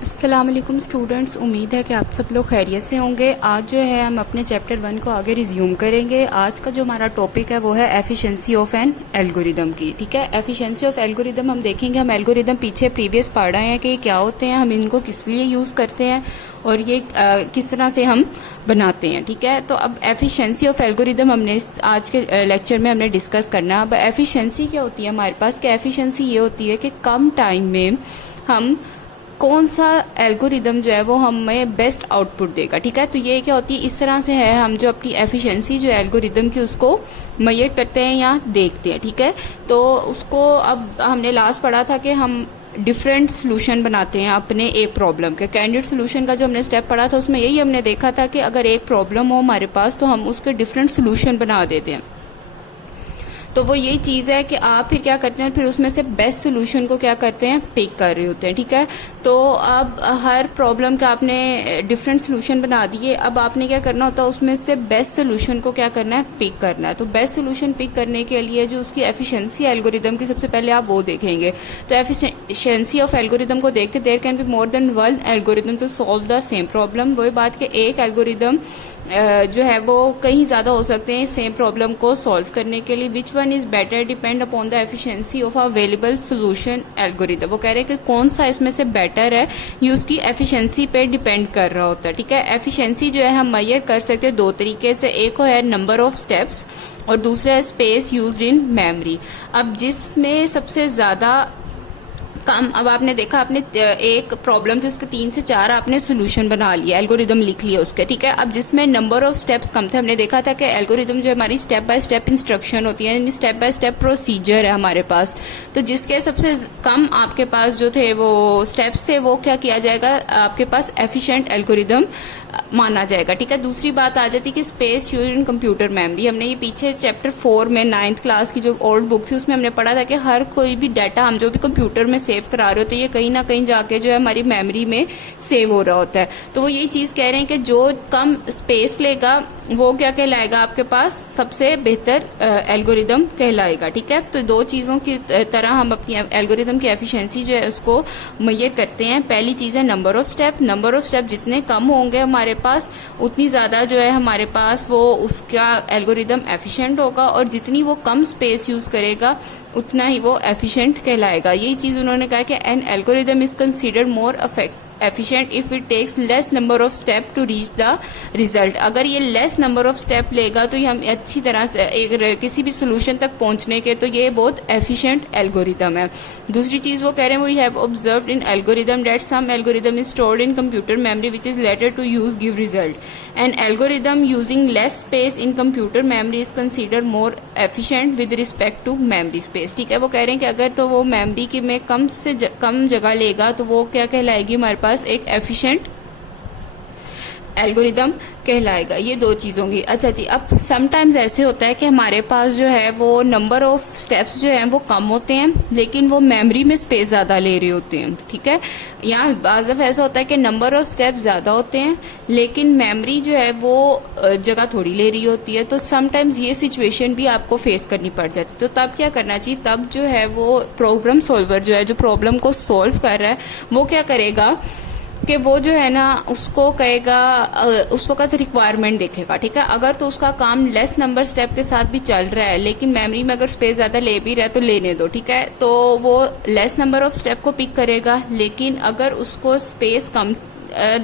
अस्सलाम वालेकुम स्टूडेंट्स, उम्मीद है कि आप सब लोग खैरियत से होंगे। आज जो है हम अपने चैप्टर 1 को आगे रिज्यूम करेंगे। आज का जो हमारा टॉपिक है वो है एफिशिएंसी ऑफ एन एल्गोरिदम की। ठीक है, एफिशिएंसी ऑफ एल्गोरिदम हम देखेंगे। हम एल्गोरिदम पीछे प्रीवियस पढ़ा है कि क्या होते हैं, हम इनको किस लिए यूज़ करते हैं और ये किस तरह से हम बनाते हैं। ठीक है, तो अब एफिशिएंसी ऑफ एल्गोरिदम हमने आज के लेक्चर में हमने डिस्कस करना है। अब एफिशिएंसी क्या होती है हमारे पास, कि एफिशिएंसी ये होती है कि कम टाइम में हम कौन सा एल्गोरिदम जो है वो हमें बेस्ट आउटपुट देगा। ठीक है, तो ये क्या होती है, इस तरह से है हम जो अपनी एफिशिएंसी जो एल्गोरिदम की उसको मेजर करते हैं या देखते हैं। ठीक है, तो उसको अब हमने लास्ट पढ़ा था कि हम डिफरेंट सोल्यूशन बनाते हैं अपने एक प्रॉब्लम के। कैंडिडेट सोल्यूशन का जो हमने स्टेप पढ़ा था उसमें यही हमने देखा था कि अगर एक प्रॉब्लम हो हमारे पास तो हम उसके डिफरेंट सोल्यूशन बना देते हैं। तो वो यही चीज़ है कि आप फिर क्या करते हैं, फिर उसमें से बेस्ट सोल्यूशन को क्या करते हैं, पिक कर रहे होते हैं। ठीक है, तो अब हर प्रॉब्लम का आपने डिफरेंट सोल्यूशन बना दिए। अब आपने क्या करना होता है, उसमें से बेस्ट सोल्यूशन को क्या करना है, पिक करना है। तो बेस्ट सोल्यूशन पिक करने के लिए जो उसकी एफिशिएंसी एल्गोरिदम की, सबसे पहले आप वो देखेंगे। तो एफिशिएंसी ऑफ एल्गोरिदम को देखते there can be more than one algorithm to solve the same problem. वही बात कि एक एल्गोरिदम जो है वो कहीं ज़्यादा हो सकते हैं सेम प्रॉब्लम को सॉल्व करने के लिए। Which one is better depend upon the efficiency of available solution algorithm. वो कह रहे हैं कि कौन सा इसमें से बेटर है, ये उसकी एफिशिएंसी पे डिपेंड कर रहा होता है। ठीक है, एफिशिएंसी जो है हम मेजर कर सकते हैं दो तरीके से। एक है नंबर ऑफ स्टेप्स और दूसरा है स्पेस यूज्ड इन मेमोरी। अब जिसमें सबसे ज़्यादा कम, अब आपने देखा आपने एक प्रॉब्लम थी उसके 3 से 4 आपने सोल्यूशन बना लिया, एल्गोरिदम लिख लिया उसके। ठीक है, अब जिसमें नंबर ऑफ स्टेप्स कम थे, हमने देखा था कि एल्गोरिदम जो हमारी स्टेप बाय स्टेप इंस्ट्रक्शन होती है, यानी स्टेप बाय स्टेप प्रोसीजर है हमारे पास। तो जिसके सबसे कम आपके पास जो थे वो स्टेप्स थे, वो क्या किया जाएगा, आपके पास एफिशिएंट एल्गोरिदम माना जाएगा। ठीक है, दूसरी बात आ जाती है कि space used in computer memory. हमने ये पीछे चैप्टर 4 में 9th क्लास की जो ओल्ड बुक थी उसमें हमने पढ़ा था कि हर कोई भी डाटा हम जो भी कंप्यूटर में सेव करा रहे होते हैं, ये कहीं ना कहीं जाके जो है हमारी मेमोरी में सेव हो रहा होता है। तो वो ये चीज कह रहे हैं कि जो कम स्पेस लेगा वो क्या कहलाएगा, आपके पास सबसे बेहतर एल्गोरिदम कहलाएगा। ठीक है, तो दो चीजों की तरह हम अपनी एल्गोरिदम की एफिशिएंसी जो है उसको मेजर करते हैं। पहली चीज है number of step. Number of step जितने कम होंगे हमारे पास, उतनी ज्यादा जो है हमारे पास वो उसका एल्गोरिदम एफिशिएंट होगा, और जितनी वो कम स्पेस यूज करेगा उतना ही वो एफिशिएंट कहलाएगा। यही चीज उन्होंने कहा कि N algorithm is considered more efficient if it takes less number of step to reach the result। अगर ये लेस नंबर ऑफ स्टेप लेगा तो ये हम अच्छी तरह से किसी भी सोल्यूशन तक पहुंचने के, तो ये बहुत एफिशिएंट एल्गोरिदम है। दूसरी चीज वो कह रहे हैं, we have observed in algorithm that some algorithm is stored in computer memory which is later to use give result. An algorithm using less space in computer memory is consider more efficient with respect to memory space. ठीक है, वो कह रहे हैं कि अगर तो वो मेमोरी की में कम से कम जगह लेगा तो वो क्या कहलाएगी, हमारे पास एक एफिशिएंट एल्गोरिदम कहलाएगा। ये दो चीज़ों की। अच्छा जी, अब समटाइम्स ऐसे होता है कि हमारे पास जो है वो नंबर ऑफ स्टेप्स जो हैं वो कम होते हैं, लेकिन वो मेमोरी में स्पेस ज़्यादा ले रहे होते हैं। ठीक है, यहाँ बाज़ दफ़ा ऐसा होता है कि नंबर ऑफ स्टेप्स ज़्यादा होते हैं लेकिन मेमोरी जो है वो जगह थोड़ी ले रही होती है। तो समटाइम्स ये सिचुएशन भी आपको फेस करनी पड़ जाती है। तो तब क्या करना चाहिए, तब जो है वो प्रोग्राम सॉल्वर जो है जो प्रॉब्लम को सॉल्व कर रहा है वो क्या करेगा कि वो जो है ना उसको कहेगा, उस वक्त रिक्वायरमेंट देखेगा। ठीक है, अगर तो उसका काम लेस नंबर स्टेप के साथ भी चल रहा है लेकिन मेमोरी में अगर स्पेस ज्यादा ले भी रहा है तो लेने दो। ठीक है, तो वो लेस नंबर ऑफ स्टेप को पिक करेगा, लेकिन अगर उसको स्पेस कम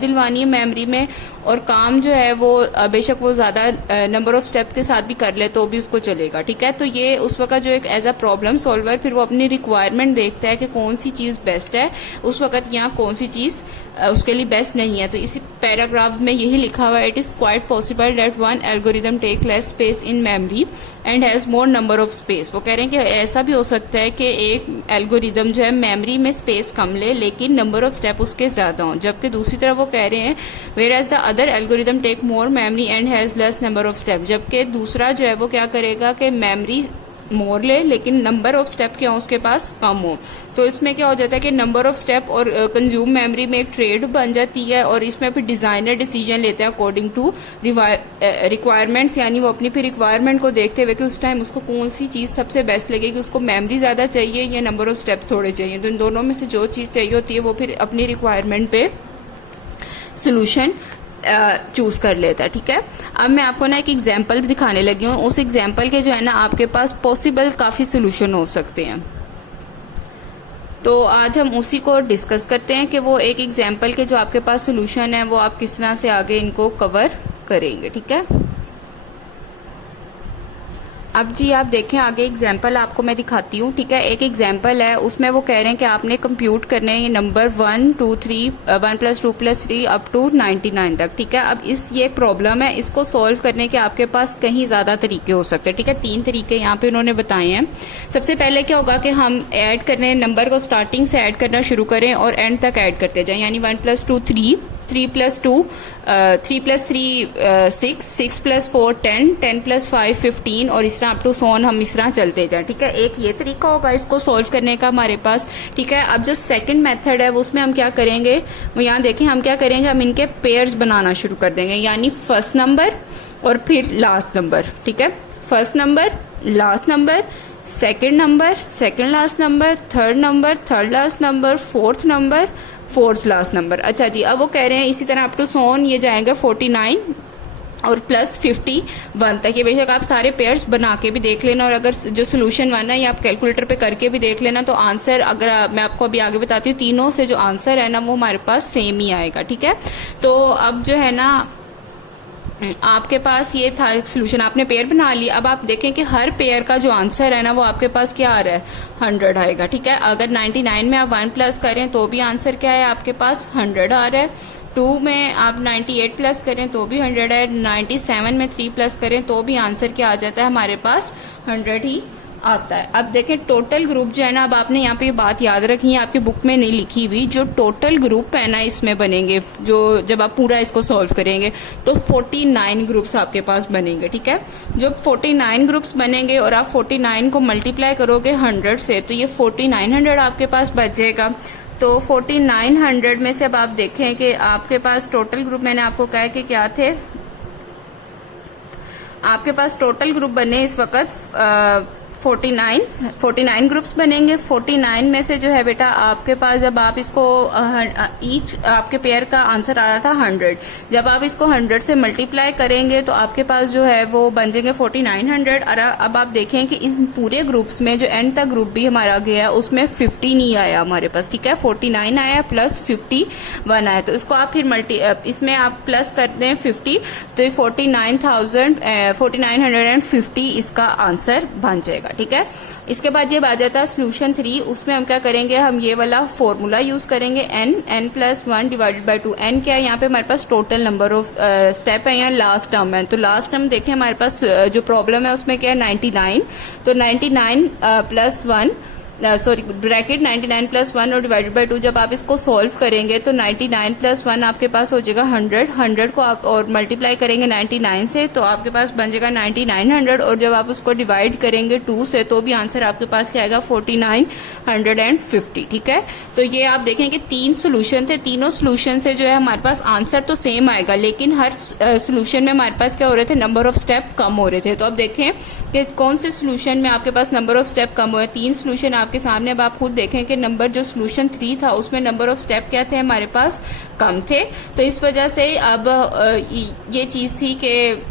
दिलवानी है मेमोरी में और काम जो है वो बेशक वो ज्यादा नंबर ऑफ स्टेप के साथ भी कर ले तो भी उसको चलेगा। ठीक है, तो ये उस वक्त जो एक एज अ प्रॉब्लम सॉल्वर फिर वो अपनी रिक्वायरमेंट देखता है कि कौन सी चीज बेस्ट है उस वक्त, यहाँ कौन सी चीज उसके लिए बेस्ट नहीं है। तो इसी पैराग्राफ में यही लिखा हुआ है, it is quite possible that one algorithm take less space in memory and has more number of space. वो कह रहे हैं कि ऐसा भी हो सकता है कि एक एल्गोरिदम जो है मेमोरी में स्पेस कम ले लेकिन नंबर ऑफ स्टेप उसके ज्यादा हों, जबकि दूसरी तरफ वो कह रहे हैं whereas the other algorithm take more memory and has less number of step, जबकि दूसरा जो है वो क्या करेगा कि मेमोरी मोर ले, लेकिन नंबर ऑफ स्टेप क्या हो उसके पास कम हो। तो इसमें क्या हो जाता है कि नंबर ऑफ स्टेप और कंज्यूम मेमोरी में एक ट्रेड बन जाती है, और इसमें फिर डिजाइनर डिसीजन लेते हैं अकॉर्डिंग टू रिक्वायरमेंट्स, यानी वो अपनी फिर रिक्वायरमेंट को देखते हुए कि उस टाइम उसको कौन सी चीज़ सबसे बेस्ट लगेगी, उसको मेमोरी ज़्यादा चाहिए या नंबर ऑफ स्टेप थोड़े चाहिए। तो इन दोनों में से जो चीज़ चाहिए होती है वो फिर अपनी रिक्वायरमेंट पे सोल्यूशन चूज कर लेता है। ठीक है, अब मैं आपको ना एक एग्जांपल दिखाने लगी हूँ। उस एग्जांपल के जो है ना आपके पास पॉसिबल काफ़ी सोल्यूशन हो सकते हैं। तो आज हम उसी को डिस्कस करते हैं कि वो एक एग्जांपल के जो आपके पास सोल्यूशन है वो आप किस तरह से आगे इनको कवर करेंगे। ठीक है, अब जी आप देखें आगे एग्जाम्पल आपको मैं दिखाती हूँ। ठीक है, एक एग्जाम्पल है, उसमें वो कह रहे हैं कि आपने कंप्यूट करने हैं ये नंबर 1 2 3 1 + 2 + 3 अप टू 99 तक। ठीक है, अब ये एक प्रॉब्लम है, इसको सॉल्व करने के आपके पास कहीं ज्यादा तरीके हो सकते हैं। ठीक है, 3 तरीके यहाँ पे उन्होंने बताए हैं। सबसे पहले क्या होगा कि हम ऐड करने नंबर को स्टार्टिंग से ऐड करना शुरू करें और एंड तक ऐड करते जाएं, यानी 1 + 2 3 3 + 2 3 + 3 6 6 + 4 10 10 + 5 15 और इस तरह अप टू सोन हम इस तरह चलते जाएं। ठीक है, एक ये तरीका होगा इसको सॉल्व करने का हमारे पास। ठीक है, अब जो सेकंड मेथड है वो उसमें हम क्या करेंगे, वो यहाँ देखें हम क्या करेंगे, हम इनके पेयर्स बनाना शुरू कर देंगे, यानी फर्स्ट नंबर और फिर लास्ट नंबर। ठीक है, first number last number, second number second last number, third number third last number, fourth number fourth last number. अच्छा जी, अब वो कह रहे हैं इसी तरह अप टू सोन ये जाएगा 49 और प्लस 51 तक। ये बेशक आप सारे पेयर्स बना के भी देख लेना, और अगर जो सोल्यूशन वन है ये आप कैलकुलेटर पे करके भी देख लेना, तो आंसर अगर मैं आपको अभी आगे बताती हूँ, तीनों से जो आंसर है ना वो हमारे पास सेम ही आएगा। ठीक है, तो अब जो है ना आपके पास ये था सोल्यूशन, आपने पेयर बना लिया। अब आप देखें कि हर पेयर का जो आंसर है ना वो आपके पास क्या आ रहा है, 100 आएगा। ठीक है, अगर 99 में आप 1 प्लस करें तो भी आंसर क्या है आपके पास 100 आ रहा है। 2 में आप 98 प्लस करें तो भी 100 है। 97 में 3 प्लस करें तो भी आंसर क्या आ जाता है हमारे पास 100 ही आता है। अब देखें टोटल ग्रुप जो है ना, अब आपने यहाँ पे ये बात याद रखनी है, आपकी बुक में नहीं लिखी हुई, जो टोटल ग्रुप है ना इसमें बनेंगे, जो जब आप पूरा इसको सॉल्व करेंगे तो 49 ग्रुप्स आपके पास बनेंगे। ठीक है, जब 49 ग्रुप्स बनेंगे और आप 49 को मल्टीप्लाई करोगे 100 से, तो ये 4900 आपके पास बच जाएगा। तो 4900 में से अब आप देखें कि आपके पास टोटल ग्रुप, मैंने आपको कहा कि क्या थे, आपके पास टोटल ग्रुप बने इस वक्त 49 ग्रुप्स बनेंगे। 49 में से जो है बेटा आपके पास, जब आप इसको ईच आपके पेयर का आंसर आ रहा था 100, जब आप इसको 100 से मल्टीप्लाई करेंगे तो आपके पास जो है वो बन जाएंगे 4900। और अब आप देखें कि इन पूरे ग्रुप्स में जो एंड तक ग्रुप भी हमारा गया उसमें 50 नहीं आया हमारे पास। ठीक है, 49 आया प्लस 51 आया, तो इसको आप फिर इसमें आप प्लस कर दें 50, तो ये 4950 इसका आंसर बन जाएगा। ठीक है, इसके बाद ये आ जाता है सोल्यूशन 3, उसमें हम क्या करेंगे, हम ये वाला फॉर्मूला यूज करेंगे, n + 1 / 2। n क्या है यहाँ पे हमारे पास टोटल नंबर ऑफ स्टेप है, यहाँ लास्ट टर्म है। तो लास्ट टर्म देखें हमारे पास जो प्रॉब्लम है उसमें क्या है 99, तो 99 + 1 ब्रैकेट 99 + 1 और डिवाइडेड बाय 2, जब आप इसको सॉल्व करेंगे तो 99 + 1 आपके पास हो जाएगा 100। 100 को आप और मल्टीप्लाई करेंगे 99 से तो आपके पास बन जाएगा 9900, और जब आप उसको डिवाइड करेंगे 2 से तो भी आंसर आपके पास क्या आएगा 4950। ठीक है, तो ये आप देखें कि 3 सोल्यूशन थे, तीनों सोल्यूशन से जो है हमारे पास आंसर तो सेम आएगा, लेकिन हर सोल्यूशन में हमारे पास क्या हो रहे थे, नंबर ऑफ स्टेप कम हो रहे थे। तो अब देखें कि कौन से सोल्यूशन में आपके पास नंबर ऑफ स्टेप कम हुए। 3 सोल्यूशन आपके सामने, अब आप खुद देखें कि नंबर जो सोल्यूशन 3 था उसमें नंबर ऑफ स्टेप क्या थे हमारे पास, कम थे। तो इस वजह से अब ये चीज थी कि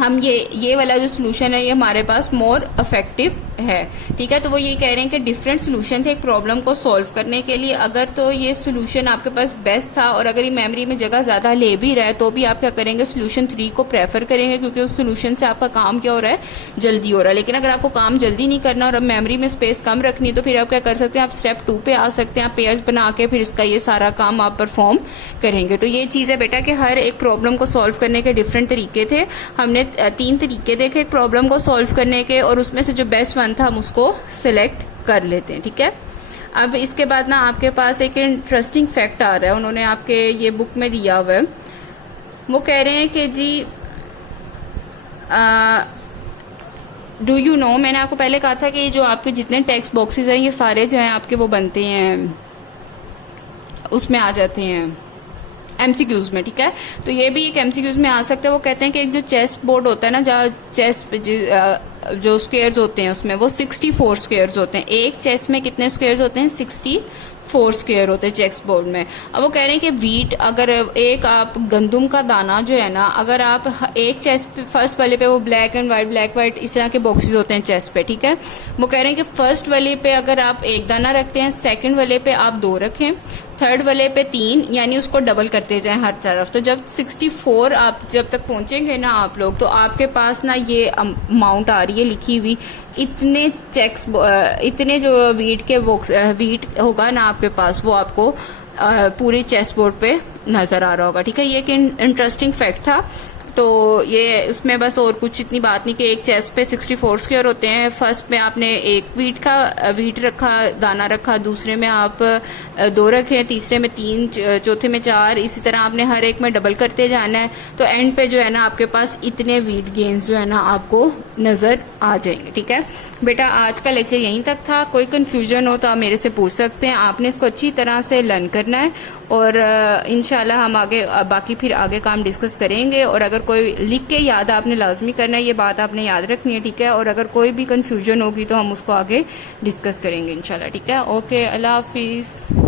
हम ये वाला जो सोल्यूशन है ये हमारे पास मोर इफेक्टिव है। ठीक है, तो वो ये कह रहे हैं कि डिफरेंट सोल्यूशन थे एक प्रॉब्लम को सॉल्व करने के लिए। अगर तो ये सोल्यूशन आपके पास बेस्ट था और अगर ये मेमोरी में जगह ज्यादा ले भी रहा है तो भी आप क्या करेंगे, सोल्यूशन 3 को प्रेफर करेंगे, क्योंकि उस सोल्यूशन से आपका काम क्या हो रहा है, जल्दी हो रहा है। लेकिन अगर आपको काम जल्दी नहीं करना और अब मेमोरी में स्पेस कम रखनी तो फिर आप क्या कर सकते हैं, आप स्टेप 2 पे आ सकते हैं, आप पेयर्स बना के फिर इसका ये सारा काम आप परफॉर्म करेंगे। तो ये चीज है बेटा कि हर एक प्रॉब्लम को सॉल्व करने के डिफरेंट तरीके थे। हमने 3 तरीके देखे एक प्रॉब्लम को सॉल्व करने के, और उसमें से जो बेस्ट वन था हम उसको सिलेक्ट कर लेते हैं। ठीक है, अब इसके बाद ना आपके पास एक इंटरेस्टिंग फैक्ट आ रहा है, उन्होंने आपके ये बुक में दिया हुआ है। वो कह रहे हैं कि जी डू यू नो, मैंने आपको पहले कहा था कि ये जो आपके जितने टेक्स्ट बॉक्सेस हैं ये सारे जो हैं आपके वो बनते हैं, उसमें आ जाते हैं एमसीक्यूज में, ठीक है। तो ये भी एक एमसीक्यूज में आ सकता है। वो कहते हैं कि एक जो चेस बोर्ड होता है ना, जहाँ चेस जो स्क्वेयर्स होते हैं उसमें वो 64 स्क्वेयर्स होते हैं। एक चेस में कितने स्क्वेयर्स होते हैं? 64 स्क्वेयर होते हैं चेस बोर्ड में। अब वो कह रहे हैं कि वीट, अगर एक आप गंदुम का दाना जो है ना, अगर आप एक चेस पे फर्स्ट वाले पे वो black and white black white इस तरह के बॉक्सेस होते हैं चेस पे, ठीक है। वो कह रहे हैं कि फर्स्ट वाले पे अगर आप एक दाना रखते हैं, सेकंड वाले पे आप 2 रखें, थर्ड वाले पे 3, यानी उसको डबल करते जाएं हर तरफ। तो जब 64 आप जब तक पहुंचेंगे ना आप लोग, तो आपके पास ना ये अमाउंट आ रही है लिखी हुई, इतने चेक्स, इतने जो वीट के बॉक्स वीट होगा ना आपके पास, वो आपको पूरे चेस बोर्ड पे नजर आ रहा होगा, ठीक है। ये एक इंटरेस्टिंग फैक्ट था। तो ये उसमें बस और कुछ इतनी बात नहीं कि एक चेस पे 64 स्क्वायर होते हैं। फर्स्ट में आपने एक वीट रखा, दाना रखा, दूसरे में आप 2 रखे, तीसरे में 3, चौथे में 4, इसी तरह आपने हर एक में डबल करते जाना है। तो एंड पे जो है ना आपके पास इतने वीट गेन्स जो है ना आपको नजर आ जाएंगे, ठीक है। बेटा आज का लेक्चर यहीं तक था। कोई कंफ्यूजन हो तो आप मेरे से पूछ सकते हैं। आपने इसको अच्छी तरह से लर्न करना है और इंशाल्लाह हम आगे बाकी फिर आगे काम डिस्कस करेंगे। और अगर कोई लिख के याद आपने लाजमी करना है, ये बात आपने याद रखनी है, ठीक है। और अगर कोई भी कंफ्यूजन होगी तो हम उसको आगे डिस्कस करेंगे इंशाल्लाह, ठीक है। ओके, अल्लाह हाफिज।